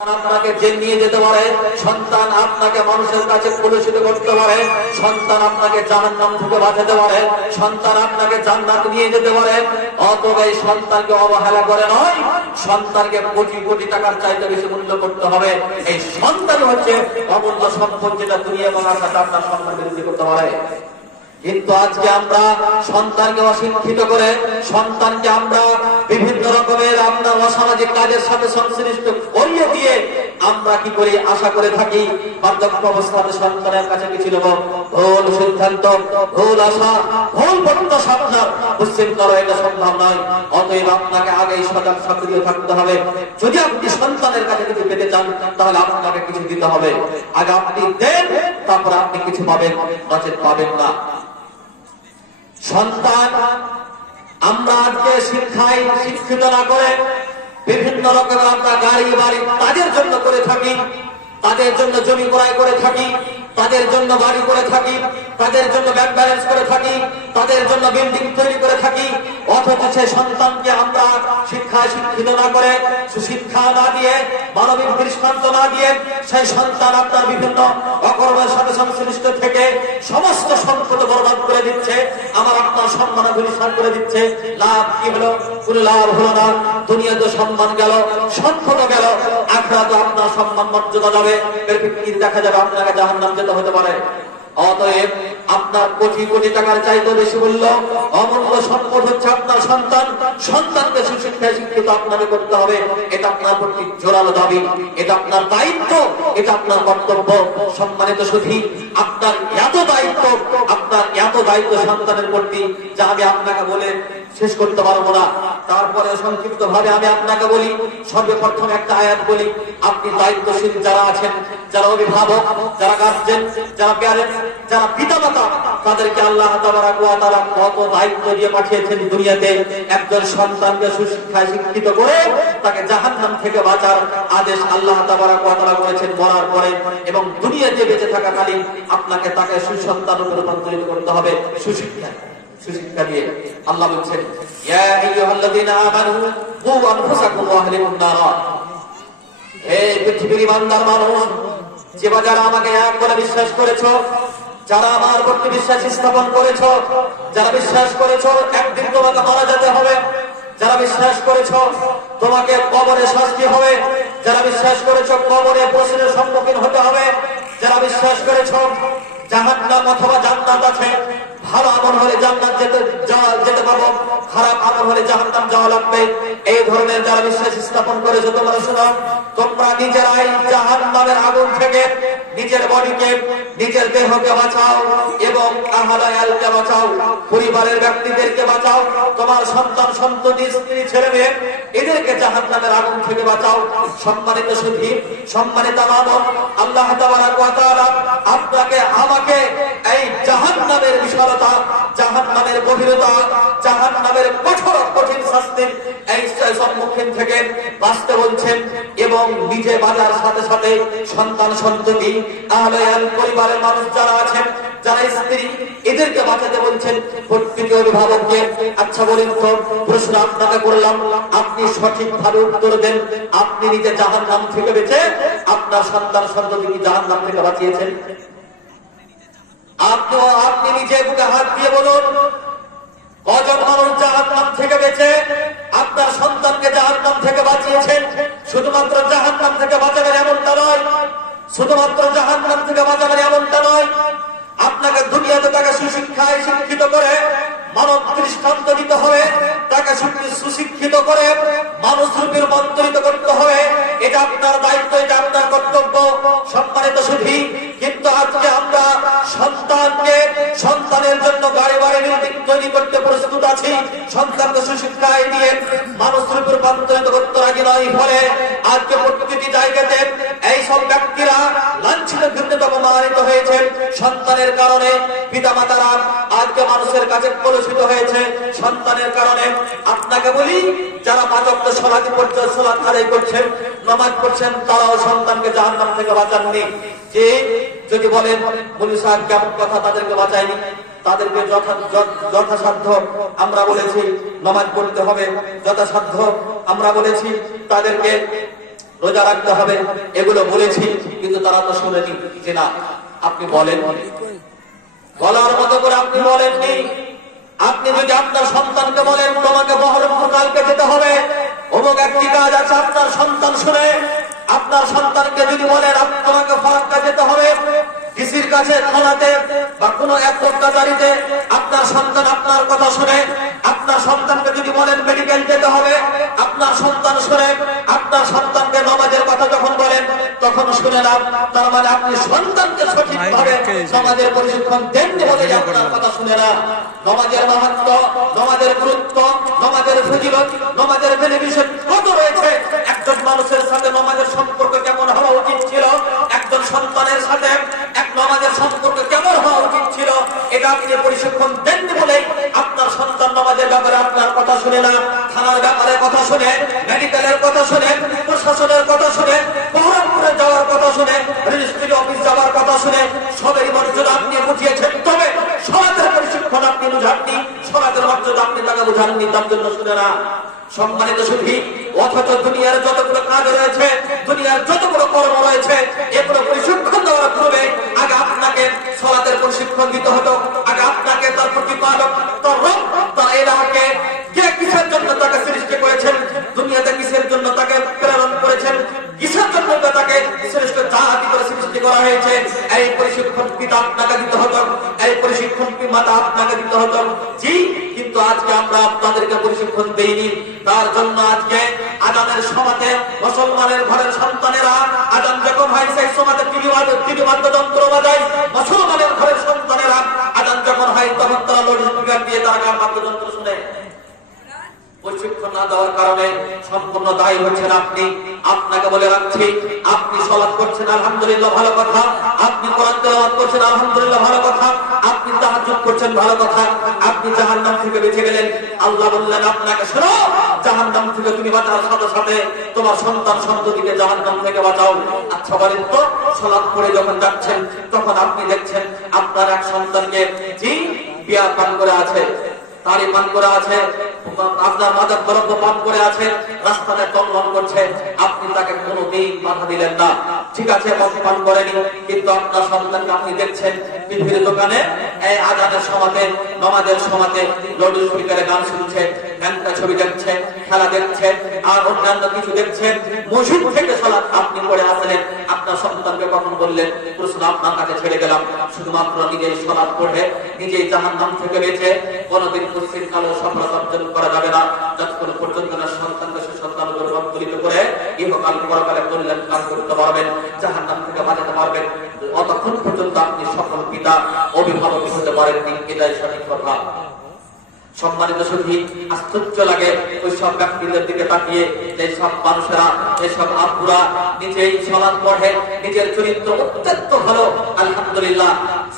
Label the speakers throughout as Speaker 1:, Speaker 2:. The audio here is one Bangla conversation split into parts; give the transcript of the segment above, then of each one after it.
Speaker 1: আপনাকে জেল নিয়ে যেতে পারে, সন্তান আপনাকে মানুষের কাছে কলুষিত করতে পারে, সন্তান আপনাকে জাহান নাম থেকে বাঁচাতে পারে, সন্তান আপনাকে জান্নাত নিয়ে যেতে পারে, অতএব এই সন্তানকে অবহেলা করে নয়, সন্তানকে কোটি কোটি টাকার চাইতে বেশি মূল্য করতে হবে। এই সন্তান হচ্ছে অমূল্য সম্পদ যেটা দুনিয়া এবং আকাশে আপনার সন্তান বৃদ্ধি করতে পারে। কিন্তু আজকে আমরা সন্তানকে অশিক্ষিত করে সন্তানকে আমরা বিভিন্ন রকমের আমরা অসামাজিক কাজের সাথে সংশ্লিষ্ট করিয়ে দিয়ে আমরা কি করি আশা করে থাকি বার্ধক্য অবস্থাতে সন্তানের কাছে কিছু নেব। ভুল সিদ্ধান্ত, ভুল আশা, ভুল প্রত্যাশা আপনার বুঝছেন করো, এটা সম্ভব নয়। অতএব আপনাকে আগেই সজাগ সক্রিয় থাকতে হবে। যদি আপনি সন্তানের কাছে কিছু পেতে চান, তাহলে আপনাকে কিছু দিতে হবে। আগে আপনি দেন, তারপর আপনি কিছু পাবেন নচেত পাবেন না। সন্তান, আমরা আজকে শিক্ষায় শিক্ষিত না করে বিভিন্ন রকমের আমরা গাড়ি বাড়ি তাদের জন্য করে থাকি, তাদের জন্য জমি ক্রয় করে থাকি তাদের জন্য বাড়ি করে থাকি, তাদের জন্য ব্যাংক ব্যালেন্স করে থাকি, তাদের জন্য বিল্ডিং তৈরি করে থাকি। অথচ সে সন্তানকে আমরা শিক্ষায় শিক্ষিত না করে, সুশিক্ষা না দিয়ে, মানবিক দৃষ্টান্ত না দিয়ে, সেই সন্তান আপনার বিভিন্ন অকর্মের সাথে সংশ্লিষ্ট থেকে সমস্ত সম্পদ বরবাদ করে দিচ্ছে, আমার আপনার সম্মান গুলিশান করে দিচ্ছে। লাভ কি হলো? কোনো লাভ হলো না। দুনিয়াতে সম্মান গেল সম্পদ গেল। আখড়াতে আপনার সম্মান মর্যাদা যাবে। দেখা যাবে আপনাকে জাহান্নাম যেতে হতে পারে। অতএব আপনার কোটি কোটি টাকার চাইতে বেশি মূল্য, অমূল্য সম্পদ হচ্ছে আপনার সন্তান। সন্তানকে সুশিক্ষায় শিক্ষিত আপনাকে করতে হবে। এটা আপনার প্রতি জোরালো দাবি। এটা আপনার দায়িত্ব। এটা আপনার কর্তব্য। সম্মানিত আপনার এত দায়িত্ব, আপনার এত দায়িত্ব সন্তানের প্রতি যা আমি আপনাকে বলে শেষ করতে পারব না। তারপরে সংক্ষিপ্ত ভাবে আমি আপনাকে বলি, সর্বপ্রথম একটা আয়াত বলি, আপনি দায়িত্বশীল যারা আছেন, যারা অভিভাবক, যারা গার্জেন, যারা প্যারেন্ট যারা পিতামাতা তাদেরকে আল্লাহ তাবারাক কত দায়িত্ব দিয়ে পাঠিয়েছেন দুনিয়াতে। একজন সন্তানকে সুশিক্ষায় শিক্ষিত করে তাকে জাহান্নাম থেকে বাঁচার আদেশ আল্লাহ তাবারাক ওয়া তাআলা করেছেন মরার পরে এবং দুনিয়াতে বেঁচে থাকাকালীন আপনাকে তাকে সুসন্তান রূপান্তরিত করতে হবে সুশিক্ষা সুশিক্ষা দিয়ে। আল্লাহ বলছেন আইয়ুহাল্লাযীনা আমানু, কু আনফুসাকুম ওয়া আহলিকুম নারা। হে পৃথিবীর ইমানদার মানুষ, যে বা আমাকে এক বলে বিশ্বাস করেছ যারা আমার প্রতি বিশ্বাস স্থাপন করেছ, যারা বিশ্বাস করেছ, একদিন তোমাকে মারা যেতে হবে। যারা বিশ্বাস করেছ, তোমাকে কবরে শাস্তি হবে। যারা বিশ্বাস করেছ, কবরে প্রশ্নের সম্মুখীন হতে হবে। যারা বিশ্বাস করেছ, জাহান্নাম অথবা জান্নাত আছে, ভালো আমল হলে জান্নাত যেতে যেতে পারব খারাপ আমল হলে জাহান্নাম যাওয়া লাগবে। এই ধরনের যারা বিশ্বাস স্থাপন করেছে, তোমরা শোনো, তোমরা নিজেরাই জাহান্নামের আগুন থেকে নিজের বডিকে নিজের দেহকে বাঁচাও এবং আহালায়ালকে বাঁচাও, পরিবারের ব্যক্তিদেরকে বাঁচাও, তোমার সন্তান, সন্ততি, স্ত্রী, ছেলে মেয়ে, এদেরকে জাহান্নামের আগুন থেকে বাঁচাও। সম্মানিত সুধী সম্মানিত মানব সাথে সন্তান সন্ততি, আহলে আল পরিবারের মানুষ যারা আছেন, যারা স্ত্রী, এদেরকে বাঁচাতে বলছেন অভিভাবককে। আচ্ছা বলেন তো, প্রশ্ন আপনাকে করলাম, আপনি উত্তর দেন, আপনি নিজে জাহান নাম থেকে বেঁচে আপনার সন্তান সন্ততি কি জাহান নাম থেকে বাঁচিয়েছেন? আপনি নিজে বুকে হাত দিয়ে বলুন। কজন মানুষ থেকে বেঁচে আপনার সন্তানকে নাম থেকে বাঁচিয়েছেন। শুধুমাত্র নাম থেকে বাঁচাবেন এমনটা নয়। শুধুমাত্র নাম থেকে বাঁচাবেন এমনটা নয়। আপনাকে দুনিয়াতে তাকে সুশিক্ষায় শিক্ষিত করে, মানব দৃষ্টান্ত দিতে হবে, তাকে সুশিক্ষিত করে আছি সন্তানকে সুশিক্ষায় দিয়ে মানুষ রূপে রূপান্তরিত করতে রাজি নয়। ফলে আজকে প্রতিটি জায়গাতে এই সব ব্যক্তিরা লাঞ্ছিত ঘৃণিত অপমানিত হয়েছে। সন্তানের কারণে পিতা মাতারা আজকে মানুষের কাছে কলুষিত হয়েছে। সন্তানের কারণে আপনাকে বলি, যারা পাঁচক্ত সলাদি পর্যায়ে সলাদ আদায় করছেন নামাজ পড়ছেন, তারাও সন্তানকে জাহান্নাম থেকে বাঁচাননি। যে যদি বলেন, বলি সাহেব, কেমন কথা তাদেরকে বাঁচায়নি? তাদেরকে যথাসাধ্য আমরা বলেছি নমাজ পড়তে হবে। যথাসাধ্য আমরা বলেছি তাদেরকে রোজা রাখতে হবে। এগুলো বলেছি, কিন্তু তারা তো শুনেনি যে না, আপনি বলেন বলার মতো করে আপনি বলেননি আপনি যদি আপনার সন্তানকে বলেন, তোমাকে বহরমপুর কালকে যেতে হবে। অমুক একটি কাজ আছে, আপনার সন্তান শুনে। আপনার সন্তানকে যদি বলেন তোমাকে ফরাক্কা যেতে হবে। ডিসির কাছে থানাতে বা কোনো এক কাচারিতে আপনার সন্তান আপনার কথা শুনে আপনার সন্তানকে যদি বলেন মেডিকেল যেতে হবে আপনার সন্তান শুনে আপনার সন্তানকে নমাজের কথা যখন বলেন তখন শুনে না তার মানে আপনি সন্তানকে সঠিকভাবে সমাজের প্রশিক্ষণ দেননি বলে আপনার কথা শুনে না নমাজের মাহাত্ম নমাজের গুরুত্ব নমাজের ফজিলত নমাজের বেনিফিশন মর্যাদা টাকা বোঝাননি তার জন্য শুনে না সম্মানিত সুখী অথচ দুনিয়ার যতগুলো কাজ রয়েছে, দুনিয়ার যতগুলো কর্ম রয়েছে, এগুলো প্রশিক্ষণ দেওয়ার পূর্বে আগে আপনাকে সলাতের প্রশিক্ষণ দিতে হতো, আগে আপনাকে তার প্রতিপালক, তার মুসলমানের ঘরের সন্তানেরা আজান যখন হয়, সেই সমাজে টিভি বাদ্যযন্ত্র মুসলমানের ঘরের সন্তানেরা আজান যখন হয়, তখন তারা লোড দিয়ে তারা গান বাদ্যযন্ত্র শুনে। প্রশিক্ষণ না দেওয়ার কারণে সম্পূর্ণ দায়ী হচ্ছেন আপনি। আপনাকে বলে রাখছি, আপনি সলাৎ করছেন, আলহামদুলিল্লাহ, ভালো কথা। আপনি কোরআন তেলাওয়াত করছেন, আলহামদুলিল্লাহ, ভালো কথা। আপনি তাহাজ্জুদ করছেন, ভালো কথা। আপনি জাহান্নাম থেকে বেঁচে গেলেন। আল্লাহ বললেন, আপনাকে শোনো, জাহান্নাম থেকে তুমি বাঁচার সাথে সাথে তোমার সন্তান সন্ততিকে জাহান্নাম থেকে বাঁচাও। আচ্ছা বলেন তো, সলাৎ করে যখন যাচ্ছেন, তখন আপনি দেখছেন আপনার এক সন্তানকে জি বিয়া পান করে আছে, তারি পান করে আছে আপনার পান করে আছে, রাস্তাতে টলমল করছে। আপনি তাকে কোনোদিন বাধা দিলেন না। ঠিক আছে করেনি, কিন্তু আপনার আপনি দেখছেন দোকানে এই আজানের সমাতে সমাতে স্পিকারে গান শুনছে ছবি দেখছে, খেলা দেখছে, আর অন্যান্য কিছু দেখছে। মসজিদ থেকে আপনি পড়ে আপনার সন্তানকে কখন বললেন, প্রশ্ন আপনার কাছে ছেড়ে গেলাম। শুধুমাত্র নিজেই পড়ে, নিজেই থেকে বেঁচে কোনোদিন পশ্চিম কালো সফলতা অর্জন করা যাবে না। যতক্ষণ পর্যন্ত না সন্তানকে সে সন্তান উপর করে ইহকাল পরকালে কল্যাণ করতে পারবেন জাহান নাম থেকে বাঁচাতে পারবেন। অতক্ষণ পর্যন্ত আপনি সকল পিতা, অভিভাবক হতে পারেননি, এটাই সঠিক কথা। সম্মানিত সুধী আশ্চর্য লাগে ওই সব ব্যক্তিদের দিকে তাকিয়ে এই সব মানুষেরা এসব আব্বুরা নিজেই সলাদ পড়ে, নিজের চরিত্র অত্যন্ত ভালো, আলহামদুলিল্লাহ।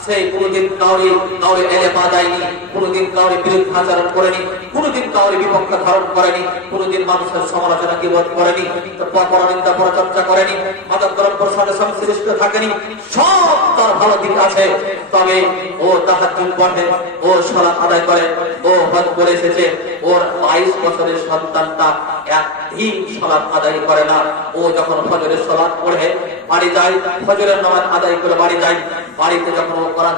Speaker 1: সেই কোনদিন কাউরি কাউরি এলে পা দেয়নি, কোনদিন কাউরি বিরুদ্ধে করেনি কোনদিন কাউরি বিপক্ষ ধারণ করেনি, কোনদিন মানুষের সমালোচনা কিবোধ করেনি পরনিন্দা পরচর্চা করেনি, মাদক দ্রব্যের সাথে সংশ্লিষ্ট থাকেনি, সব তার ভালো দিক আছে। তবে ও তাহার পড়ে ও সলাৎ আদায় করে, ও হজ করে এসেছে, ওর বাইশ বছরের সন্তানটা একদিন সলাৎ আদায় করে না। ও যখন ফজরের সলাৎ পড়ে, বাড়ি যায়, ফজরের নামাজ আদায় করে বাড়ি যায় বাড়িতে যখন ও কোরআন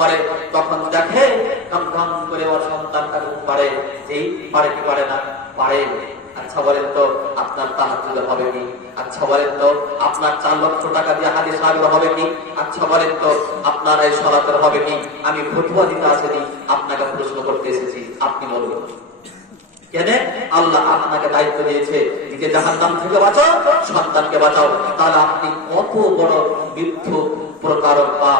Speaker 1: করে, তখন দেখে কাম কাম করে ওর সন্তানটা ঘুম পারে। এই পারে কি পারে না? পারে। আচ্ছা বলেন তো, আপনার তাহাজুদে হবে কি? আচ্ছা বলেন তো, আপনার চার লক্ষ টাকা দিয়ে হাদিস আগ্রহ হবে কি? আচ্ছা বলেন তো, আপনার এই সলাতের হবে কি? আমি ফতুয়া দিতে আসেনি, আপনাকে প্রশ্ন করতে এসেছি। আপনি বলুন। কেন? আল্লাহ আপনাকে দায়িত্ব দিয়েছে, নিজে জাহান্নাম থেকে বাঁচাও, সন্তানকে বাঁচাও। তাহলে আপনি কত বড় বৃদ্ধ প্রতারক বা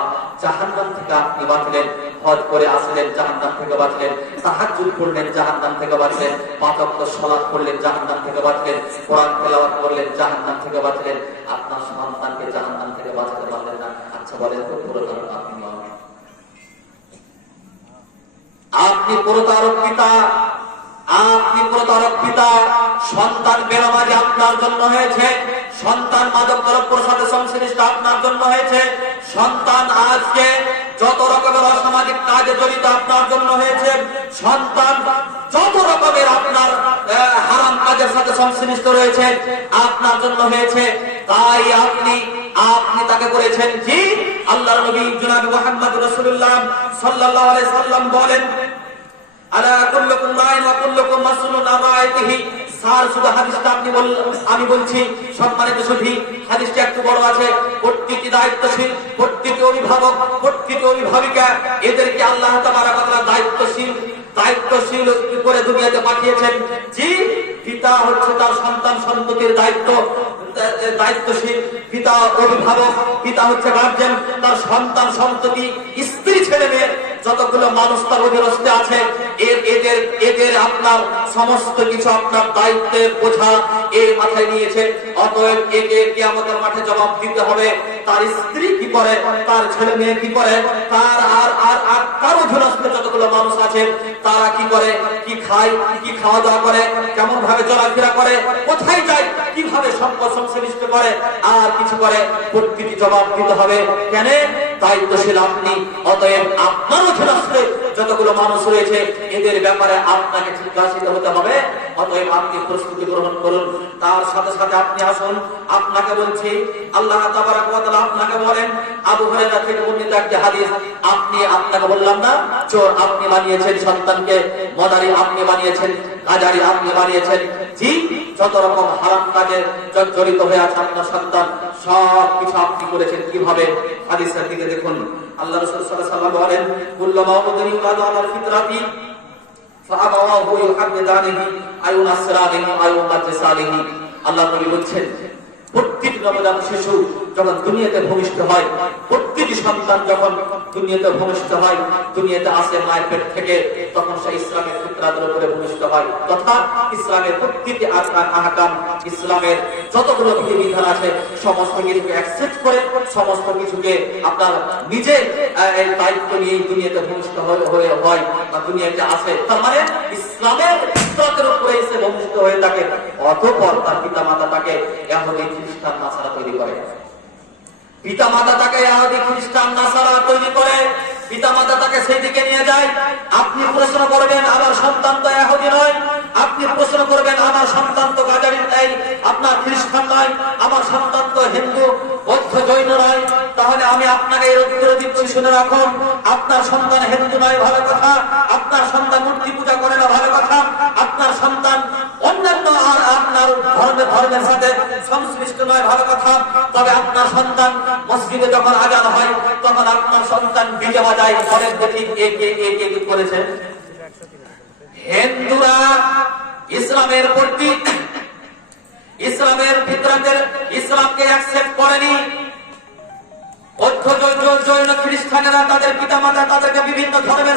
Speaker 1: জাহান্নাম থেকে আপনি বাঁচলেন হজ করে আসলেন, জাহান্নাম থেকে বাঁচলেন, তাহাজ্জুদ করলেন, জাহান্নাম থেকে বাঁচলেন পাঁচক সলাৎ করলেন, জাহান্নাম থেকে বাঁচলেন, কোরআন তেলাওয়াত করলেন, জাহান্নাম থেকে বাঁচলেন। আপনার সন্তানকে জাহান্নাম থেকে বাঁচাতে পারলেন না। আচ্ছা বলেন তো, প্রতারক আপনি আপনি প্রতারক পিতা, আপনি প্রতারক পিতা, সন্তান বেনামাজি আপনার জন্য হয়েছে, সন্তান মাদক দ্রব্যের সাথে সংশ্লিষ্ট আপনার জন্য হয়েছে সন্তান আজকে যত রকমের অসামাজিক কাজে জড়িত আপনার জন্য হয়েছে, সন্তান যত রকমের আপনার হারাম কাজের সাথে সংশ্লিষ্ট রয়েছে, আপনার জন্য হয়েছে। তাই আপনি আপনি তাকে করেছেন জি আল্লাহর নবী জনাব মুহাম্মদ রাসূলুল্লাহ সাল্লাল্লাহু আলাইহি সাল্লাম বলেন আমি বলছি, সম্মানিত সুধী হাদিসটা একটু বড় আছে। প্রত্যেকটি দায়িত্বশীল, প্রত্যেকটি অভিভাবক, প্রত্যেকটি অভিভাবিকা, এদেরকে আল্লাহ তালা দায়িত্বশীল দায়িত্বশীল করে দুনিয়াতে পাঠিয়েছেন। জি পিতা হচ্ছে তার সন্তান সন্ততির দায়িত্ব দায়িত্বশীল, পিতা অভিভাবক, পিতা হচ্ছে গার্জেন তার সন্তান সন্ততি স্ত্রী, ছেলে, মেয়ে, যতগুলো মানুষ তার অধীনস্থে আছে, এর, এদের এদের আপনার সমস্ত কিছু আপনার দায়িত্বের বোঝা এ মাথায় নিয়েছে। অতএব একে কি আমাদের মাঠে জবাব দিতে হবে। তার স্ত্রী কি করে? তার ছেলে মেয়ে কি করে? তার আর আর আর তার অধীনস্থে যতগুলো মানুষ আছে, তারা কি করে? কি খায়? কি খাওয়া দাওয়া করে? কেমন ভাবে চলাফেরা করে? কোথায় যায়? কীভাবে সম্পদ সংশ্লিষ্ট করে? আর কিছু করে? প্রতিটি জবাব দিতে হবে। কেন? দায়িত্বশীল আপনি। অতএব আপনার অধীনস্থে যতগুলো মানুষ রয়েছে, এদের ব্যাপারে আপনাকে জিজ্ঞাসিত হতে হবে। অতএব আপনি প্রস্তুতি গ্রহণ করুন। তার সাথে সাথে আপনি আসুন। আপনাকে বলছি, আল্লাহ আপনাকে বলেন, আবু হুরায়রা থেকে বর্ণিত আপনি আপনাকে বললাম না, চোর আপনি বানিয়েছেন সন্তানকে, মদারি আপনি বানিয়েছেন, গাজারি আপনি বানিয়েছেন। জি, যত রকম হারাম কাজে জড়িত হয়ে আছে আপনার সন্তান সব কিছু আপনি করেছেন কীভাবে? হাদিসের দিকে দেখুন। আল্লাহ রসুল সাল্লাহ সাল্লাম বলেন, কুল্লামা উদরি কালু আলাল ফিতরাতি, ফাআবাওয়াহু ইউহাদ্দিদানিহি আয়ুন আসরানিহি আয়ুন মাজসালিহি আল্লাহ নবী বলছেন, প্রত্যেক নবজাত শিশু যখন দুনিয়াতে ভূমিষ্ঠ হয় প্রত্যেকটি সন্তান যখন দুনিয়াতে ভূমিষ্ঠ হয়, দুনিয়াতে আসে মায়ের পেট থেকে, তখন সে ইসলামের ফিতরাতের উপরে ভূমিষ্ঠ হয়। তথা ইসলামের প্রত্যেকটি আকাম আহকাম, ইসলামের যতগুলো বিধিবিধান আছে, সমস্ত কিছুকে অ্যাকসেপ্ট করে, সমস্ত কিছুকে আপনার নিজে দায়িত্ব নিয়ে দুনিয়াতে ভূমিষ্ঠ হয়ে হয়ে বা দুনিয়াতে আসে তার মানে ইসলামের ফিতরাতের উপরে এসে ভূমিষ্ঠ হয়ে থাকে, অতঃপর তার পিতা মাতা তাকে এহদি খ্রিস্টান নাসারা তৈরি করে। পিতা মাতা তাকে ইহুদি খ্রিস্টান নাসারা তৈরি করে পিতা মাতা তাকে সেই দিকে নিয়ে যায় আপনি প্রশ্ন করবেন, আমার সন্তান তো ইহুদি নয়। আপনি প্রশ্ন করবেন, আমার সন্তান তো গাজারি নাই আপনার খ্রিস্টান নয়, আমার সন্তান তো হিন্দু, বৌদ্ধ, জৈন নয়। তাহলে আমি আপনাকে এর উত্তর দিচ্ছি শুনে রাখুন, আপনার সন্তান হিন্দু নয়, ভালো কথা। আপনার সন্তান মূর্তি পূজা করে না, ভালো কথা আপনার সন্তান অন্যান্য আর আপনার ধর্মের সাথে সংশ্লিষ্ট নয় ভালো কথা তবে আপনার সন্তান মসজিদে যখন আজান হয় তখন আপনার সন্তান বিজে বাজায় বলেন দেখি কে কে করেছে হিন্দুরা ইসলামের প্রতি ইসলামের ফিতরাতের ইসলামকে অ্যাকসেপ্ট করেনি জৈন জৈন খ্রিস্টানেরা তাদের পিতামাতা তাদেরকে বিভিন্ন ধর্মের